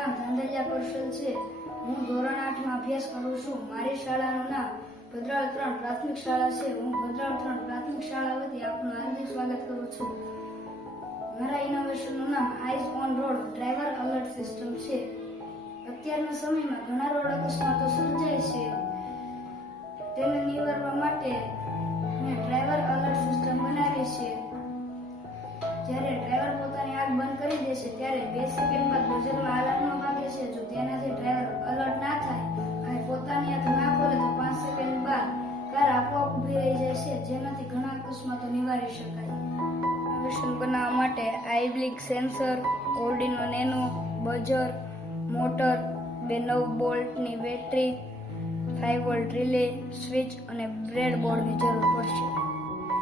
નામ ધાંધલિયા કૌશલ છે. હું ધોરણ 8 માં અભ્યાસ કરું છું. મારી શાળાનું નામ ભદ્રાળ 3 પ્રાથમિક શાળા છે. હું ભદ્રાળ 3 પ્રાથમિક શાળા વતી આપનું હાર્દિક સ્વાગત કરું છું. મારા ઇનોવેશનનું નામ eyes on road driver alert system છે. અત્યારના સમયમાં ઘણા રોડ અકસ્માતો સર્જાય છે. તેને નિવારવા માટે મેં ડ્રાઈવર અલર્ટ સિસ્ટમ બનાવી છે. જ્યારે ડ્રાઈવર પોતાની આંખ બંધ કરી દે છે ત્યારે 2 સેકન્ડ બાદ બઝરમાં અલાર્મ વાગે છે. જો તેનાથી ડ્રાઈવર અલર્ટ ના થાય અને પોતાની આંખ ના ખોલે તો 5 સેકન્ડ બાદ કાર આપોઆપ ઊભી રહી જાય છે, જેનાથી ઘણા અકસ્માતો નિવારી શકાય. ઇનોવેશન બનાવવા માટે આઈબ્લિક સેન્સર, ઓર્ડિનો નેનો, બઝર, મોટર, 2 9 બોલ્ટની બેટરી, 5 વોલ્ટ રિલે, સ્વિચ અને બ્રેડબોર્ડની જરૂર પડશે.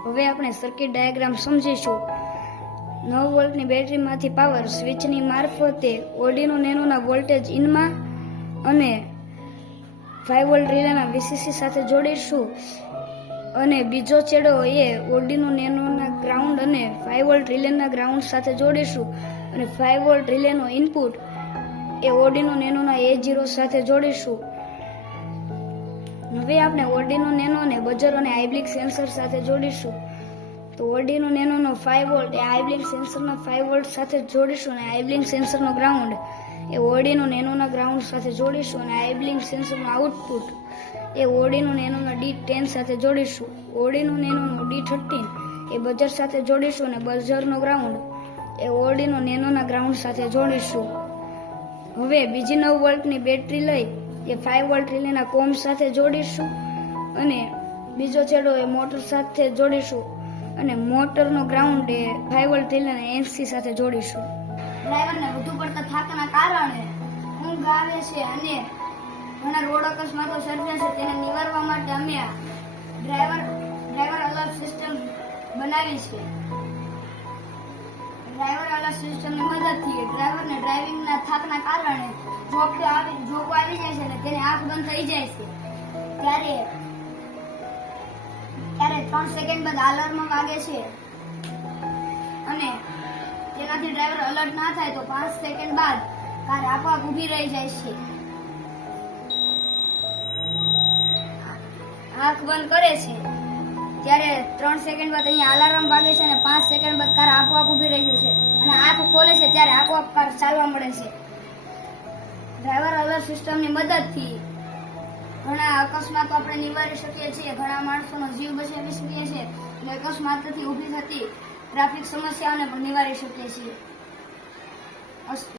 હવે આપણે સર્કિટ ડાયાગ્રામ સમજીશું. 9 વોલ્ટની બેટરીમાંથી પાવર સ્વિચની મારફતે ઓર્ડિનો નેનોના વોલ્ટેજ ઇનમાં અને 5 વોલ્ટ રિલેના VCC સાથે જોડીશું અને બીજો છેડો એ ઓર્ડિનો નેનોના ગ્રાઉન્ડ અને 5 વોલ્ટ રિલેના ગ્રાઉન્ડ સાથે જોડીશું અને 5 વોલ્ટ રિલેનો ઇનપુટ એ ઓર્ડિનો નેનોના A0 સાથે જોડીશું. હવે આપણે ઓર્ડિનો નેનોને બઝર અને આઈબ્લિક સેન્સર સાથે જોડીશું. તો ઓર્ડિનો નેનોનો 5 વોલ્ટ એ આઈબ્લિક સેન્સરના 5 વોલ્ટ સાથે જોડીશું અને આઈબ્લિક સેન્સરનો ગ્રાઉન્ડ એ ઓર્ડિનો નેનોના ગ્રાઉન્ડ સાથે જોડીશું અને આઈબ્લિક સેન્સરનું આઉટપુટ એ ઓર્ડિનો નેનોના D10 સાથે જોડીશું. ઓર્ડિનો નેનોનો D13 એ બઝર સાથે જોડીશું અને બઝરનો ગ્રાઉન્ડ એ ઓર્ડિનો નેનોના ગ્રાઉન્ડ સાથે જોડીશું. હવે બીજી 9 વોલ્ટની બેટરી લઈ એ 5 વોલ્ટ રિલેના કોમ સાથે જોડીશું અને બીજો છેડો એ મોટર સાથે જોડીશું અને મોટરનો ગ્રાઉન્ડ એ 5 વોલ્ટ રિલેના NC સાથે જોડીશું. ડ્રાઈવરને વધુ પડતા થાકના કારણે ઊંઘ આવે છે અને ઘણા રોડ અકસ્માતો સર્જાય છે. તેને નિવારવા માટે અમે ડ્રાઈવર અલર્ટ સિસ્ટમ બનાવી છે. ડ્રાઈવર અલર્ટ સિસ્ટમની મદદથી ડ્રાઈવરને ડ્રાઇવિંગના થાકના કારણે જોકો આવી જાય છે અને તેની આંખ બંધ થઈ જાય છે. ત્યારે 3 સેકન્ડ બાદ અલાર્મ વાગે છે અને તેનાથી ડ્રાઈવર અલર્ટ ના થાય તો 5 સેકન્ડ બાદ કાર આપોઆપ ઊભી રહી જાય છે. આંખ બંધ કરે છે ત્યારે 3 સેકન્ડ બાદ અહીંયા અલાર્મ વાગે છે અને 5 સેકન્ડ બાદ કાર આપોઆપ ઊભી રહી જાય છે અને આંખ ખોલે છે ત્યારે આપોઆપ કાર ચાલવા મળે છે. ડ્રાઈવર અલર્ટ સિસ્ટમની મદદથી ઘણા અકસ્માતો આપણે નિવારી શકીએ છીએ. ઘણા માણસોનો જીવ બચાવી શકીએ છીએ અને અકસ્માતથી ઊભી થતી ટ્રાફિક સમસ્યાઓને પણ નિવારી શકીએ છીએ.